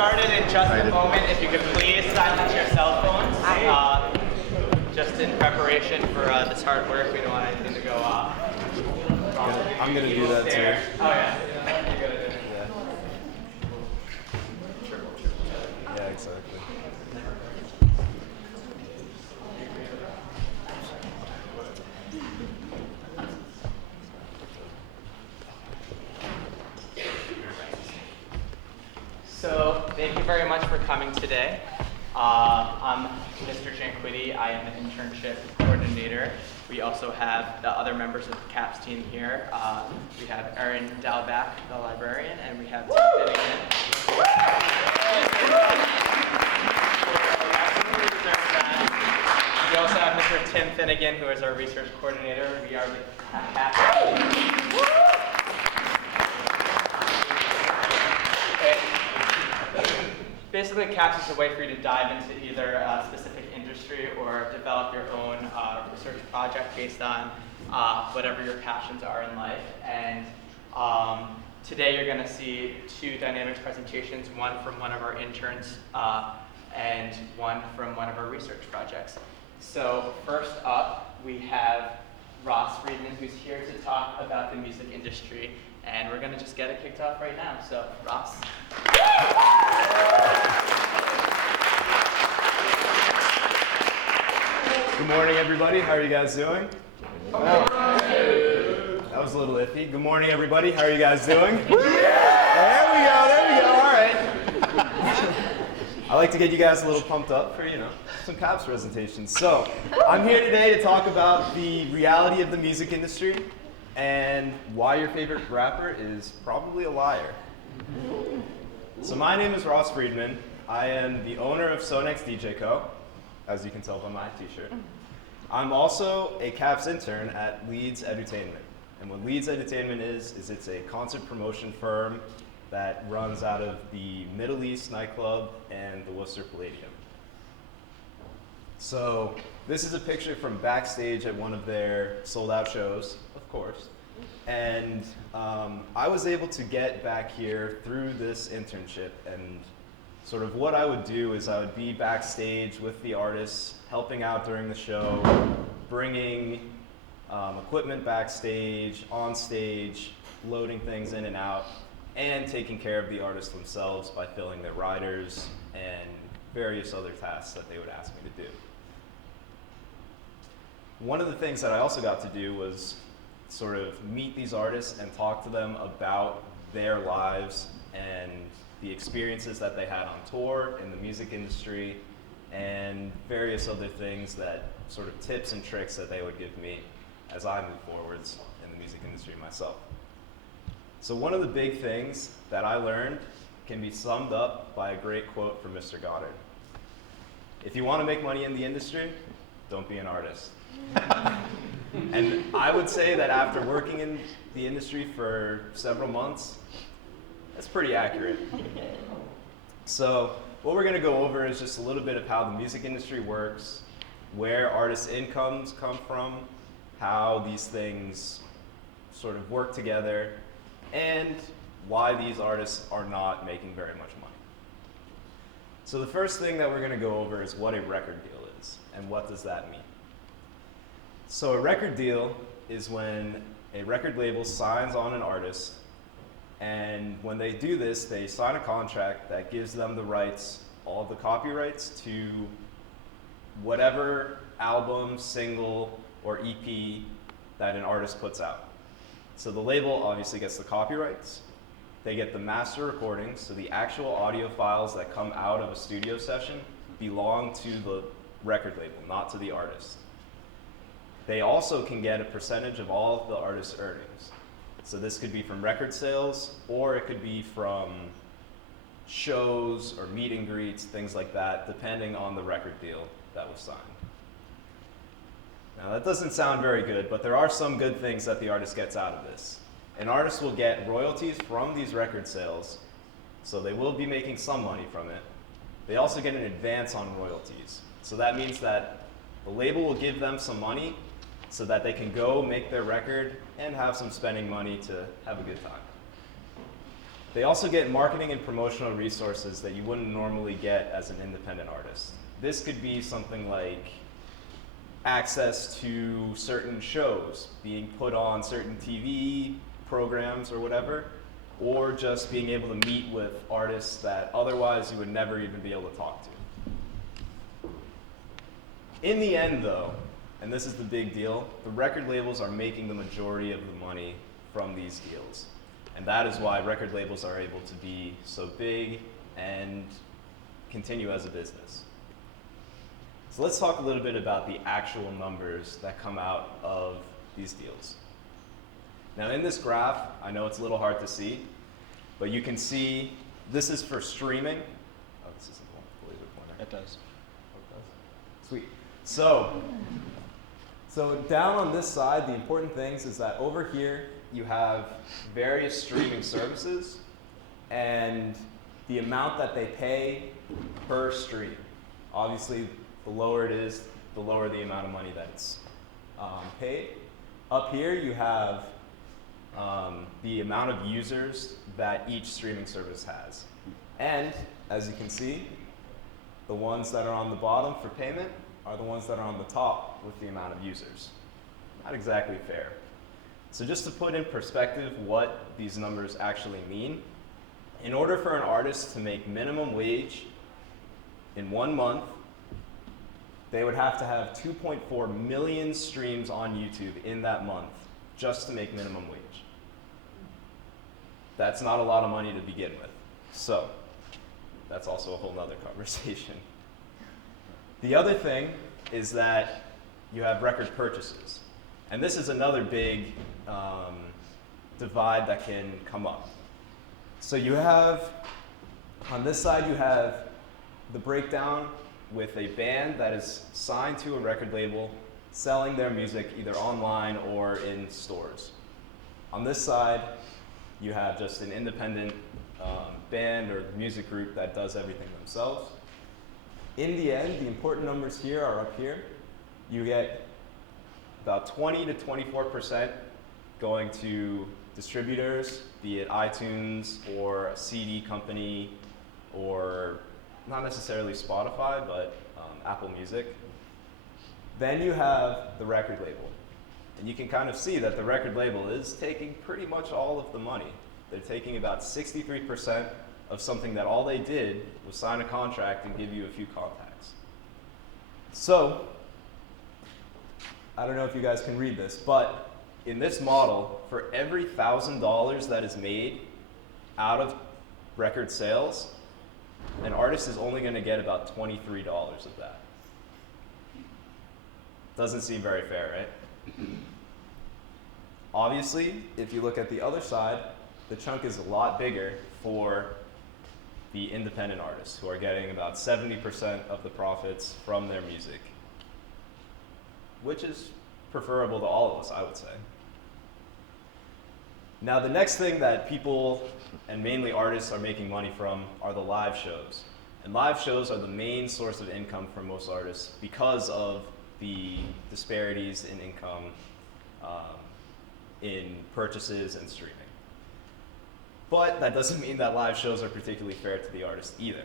started in just a moment. If you could please silence your cell phones, just in preparation for this hard work. We don't want anything to go off. I'm gonna do that too. Oh yeah. Yeah, exactly. So thank you very much for coming today. I'm Mr. Janquitti. I am an internship coordinator. We also have the other members of the CAPS team here. We have Erin Dalback, the librarian, and we have Tim Finnegan. We also have Mr. Tim Finnegan, who is our research coordinator. We are the CAPS team. Basically, CAPS is a way for you to dive into either a specific industry or develop your own research project based on whatever your passions are in life. And today you're going to see two dynamic presentations, one from one of our interns and one from one of our research projects. So first up, we have Ross Friedman, who's here to talk about the music industry. And we're going to just get it kicked off right now. So, Ross. Good morning, everybody. How are you guys doing? That was a little iffy. Good morning, everybody. How are you guys doing? There we go. All right. I like to get you guys a little pumped up for, some CAPS presentations. So, I'm here today to talk about the reality of the music industry and why your favorite rapper is probably a liar. So my name is Ross Friedman. I am the owner of Sonex DJ Co., as you can tell by my t-shirt. I'm also a CAPS intern at Leeds Edutainment. And what Leeds Edutainment is it's a concert promotion firm that runs out of the Middle East nightclub and the Worcester Palladium. So this is a picture from backstage at one of their sold-out shows, of course. And I was able to get back here through this internship, and sort of what I would do is I would be backstage with the artists, helping out during the show, bringing equipment backstage, on stage, loading things in and out, and taking care of the artists themselves by filling their riders and various other tasks that they would ask me to do. One of the things that I also got to do was sort of meet these artists and talk to them about their lives and the experiences that they had on tour in the music industry and various other things, that sort of tips and tricks that they would give me as I move forwards in the music industry myself. So one of the big things that I learned can be summed up by a great quote from Mr. Goddard. If you want to make money in the industry, don't be an artist. And I would say that after working in the industry for several months, that's pretty accurate. So what we're going to go over is just a little bit of how the music industry works, where artists' incomes come from, how these things sort of work together, and why these artists are not making very much money. So the first thing that we're going to go over is what a record deal is, and what does that mean. So a record deal is when a record label signs on an artist, and when they do this, they sign a contract that gives them the rights, all of the copyrights to whatever album, single, or EP that an artist puts out. So the label obviously gets the copyrights. They get the master recordings, so the actual audio files that come out of a studio session belong to the record label, not to the artist. They also can get a percentage of all of the artist's earnings. So this could be from record sales, or it could be from shows or meet and greets, things like that, depending on the record deal that was signed. Now that doesn't sound very good, but there are some good things that the artist gets out of this. An artist will get royalties from these record sales, so they will be making some money from it. They also get an advance on royalties. So that means that the label will give them some money so that they can go make their record and have some spending money to have a good time. They also get marketing and promotional resources that you wouldn't normally get as an independent artist. This could be something like access to certain shows, being put on certain TV programs or whatever, or just being able to meet with artists that otherwise you would never even be able to talk to. In the end though, and this is the big deal, the record labels are making the majority of the money from these deals. And that is why record labels are able to be so big and continue as a business. So let's talk a little bit about the actual numbers that come out of these deals. Now in this graph, I know it's a little hard to see, but you can see this is for streaming. Oh, this isn't the one with the laser pointer. It does. Oh, it does? Sweet. So down on this side, the important things is that over here, you have various streaming services and the amount that they pay per stream. Obviously, the lower it is, the lower the amount of money that it's paid. Up here, you have the amount of users that each streaming service has. And as you can see, the ones that are on the bottom for payment are the ones that are on the top with the amount of users. Not exactly fair. So just to put in perspective what these numbers actually mean, in order for an artist to make minimum wage in 1 month, they would have to have 2.4 million streams on YouTube in that month just to make minimum wage. That's not a lot of money to begin with. So that's also a whole nother conversation. The other thing is that you have record purchases. And this is another big divide that can come up. So you have, on this side, you have the breakdown with a band that is signed to a record label, selling their music either online or in stores. On this side, you have just an independent band or music group that does everything themselves. In the end, the important numbers here are up here. You get about 20 to 24% going to distributors, be it iTunes or a CD company, or not necessarily Spotify, but Apple Music. Then you have the record label. And you can kind of see that the record label is taking pretty much all of the money. They're taking about 63% of something that all they did was sign a contract and give you a few contacts. So, I don't know if you guys can read this, but in this model, for every $1,000 that is made out of record sales, an artist is only going to get about $23 of that. Doesn't seem very fair, right? Obviously, if you look at the other side, the chunk is a lot bigger for the independent artists, who are getting about 70% of the profits from their music, which is preferable to all of us, I would say. Now, the next thing that people, and mainly artists, are making money from are the live shows. And live shows are the main source of income for most artists because of the disparities in income in purchases and streaming. But that doesn't mean that live shows are particularly fair to the artist either.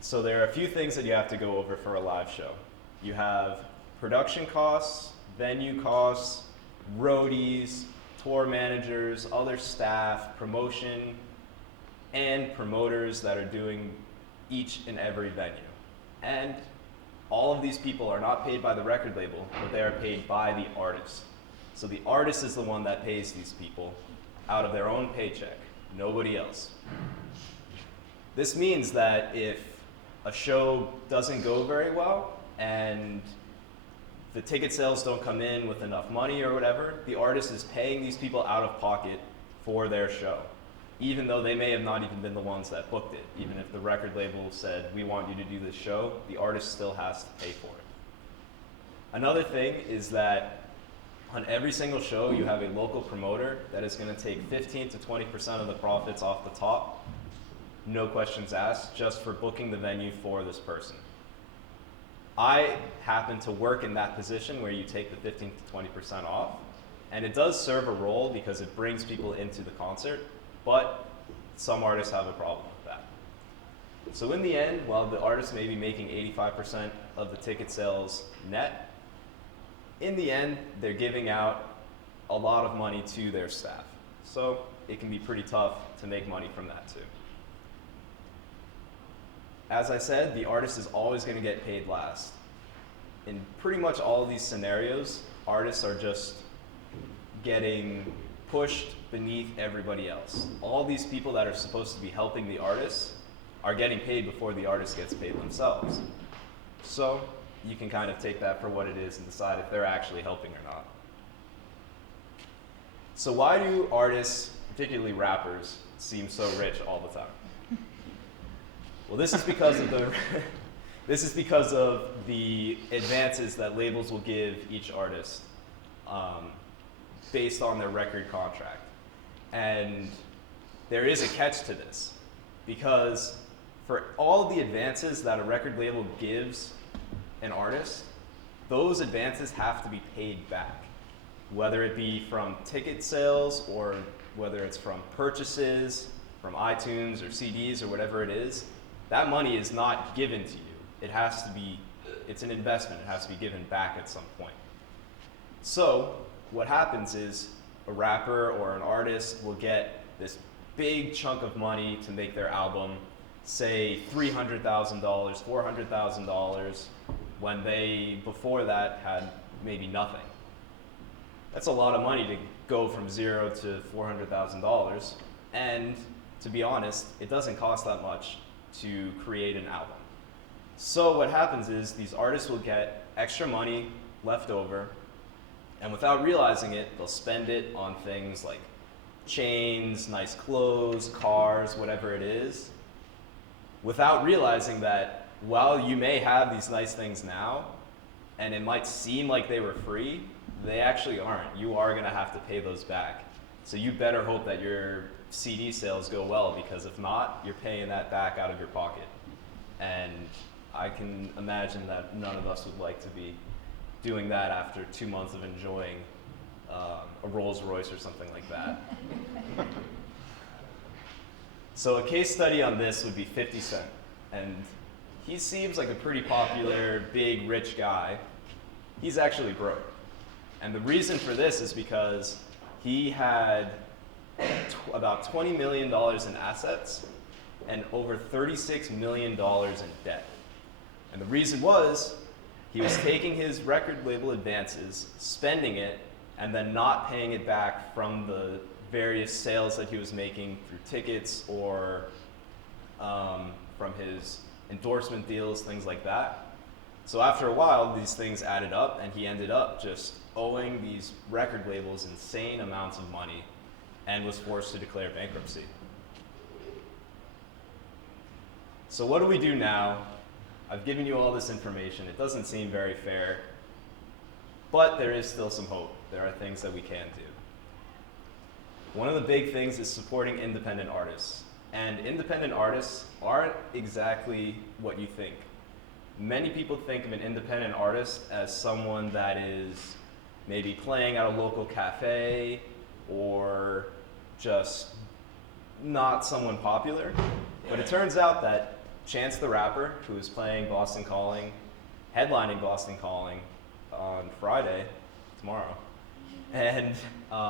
So there are a few things that you have to go over for a live show. You have production costs, venue costs, roadies, tour managers, other staff, promotion, and promoters that are doing each and every venue. And all of these people are not paid by the record label, but they are paid by the artist. So the artist is the one that pays these people out of their own paycheck, nobody else. This means that if a show doesn't go very well and the ticket sales don't come in with enough money or whatever, the artist is paying these people out of pocket for their show, even though they may have not even been the ones that booked it. Even if the record label said, we want you to do this show, the artist still has to pay for it. Another thing is that on every single show, you have a local promoter that is going to take 15 to 20% of the profits off the top, no questions asked, just for booking the venue for this person. I happen to work in that position where you take the 15 to 20% off, and it does serve a role because it brings people into the concert, but some artists have a problem with that. So in the end, while the artist may be making 85% of the ticket sales net, in the end, they're giving out a lot of money to their staff. So it can be pretty tough to make money from that too. As I said, the artist is always going to get paid last. In pretty much all of these scenarios, artists are just getting pushed beneath everybody else. All these people that are supposed to be helping the artists are getting paid before the artist gets paid themselves. So you can kind of take that for what it is and decide if they're actually helping or not. So why do artists, particularly rappers, seem so rich all the time? Well, this is because of the advances that labels will give each artist based on their record contract. And there is a catch to this, because for all of the advances that a record label gives an artist, those advances have to be paid back, whether it be from ticket sales or whether it's from purchases, from iTunes or CDs or whatever it is. That money is not given to you. It has to be, it's an investment. It has to be given back at some point. So what happens is a rapper or an artist will get this big chunk of money to make their album, say $300,000, $400,000, when they, before that, had maybe nothing. That's a lot of money to go from zero to $400,000. And to be honest, it doesn't cost that much to create an album. So what happens is these artists will get extra money left over, and without realizing it, they'll spend it on things like chains, nice clothes, cars, whatever it is, without realizing that while you may have these nice things now, and it might seem like they were free, they actually aren't. You are gonna have to pay those back. So you better hope that your CD sales go well, because if not, you're paying that back out of your pocket. And I can imagine that none of us would like to be doing that after 2 months of enjoying a Rolls Royce or something like that. So a case study on this would be 50 Cent. And he seems like a pretty popular, big, rich guy. He's actually broke. And the reason for this is because he had about $20 million in assets and over $36 million in debt. And the reason was he was taking his record label advances, spending it, and then not paying it back from the various sales that he was making through tickets or from his endorsement deals, things like that. So after a while, these things added up, and he ended up just owing these record labels insane amounts of money and was forced to declare bankruptcy. So what do we do now? I've given you all this information. It doesn't seem very fair, but there is still some hope. There are things that we can do. One of the big things is supporting independent artists. And independent artists aren't exactly what you think. Many people think of an independent artist as someone that is maybe playing at a local cafe or just not someone popular. But it turns out that Chance the Rapper, who is playing Boston Calling, headlining Boston Calling on Friday, tomorrow, and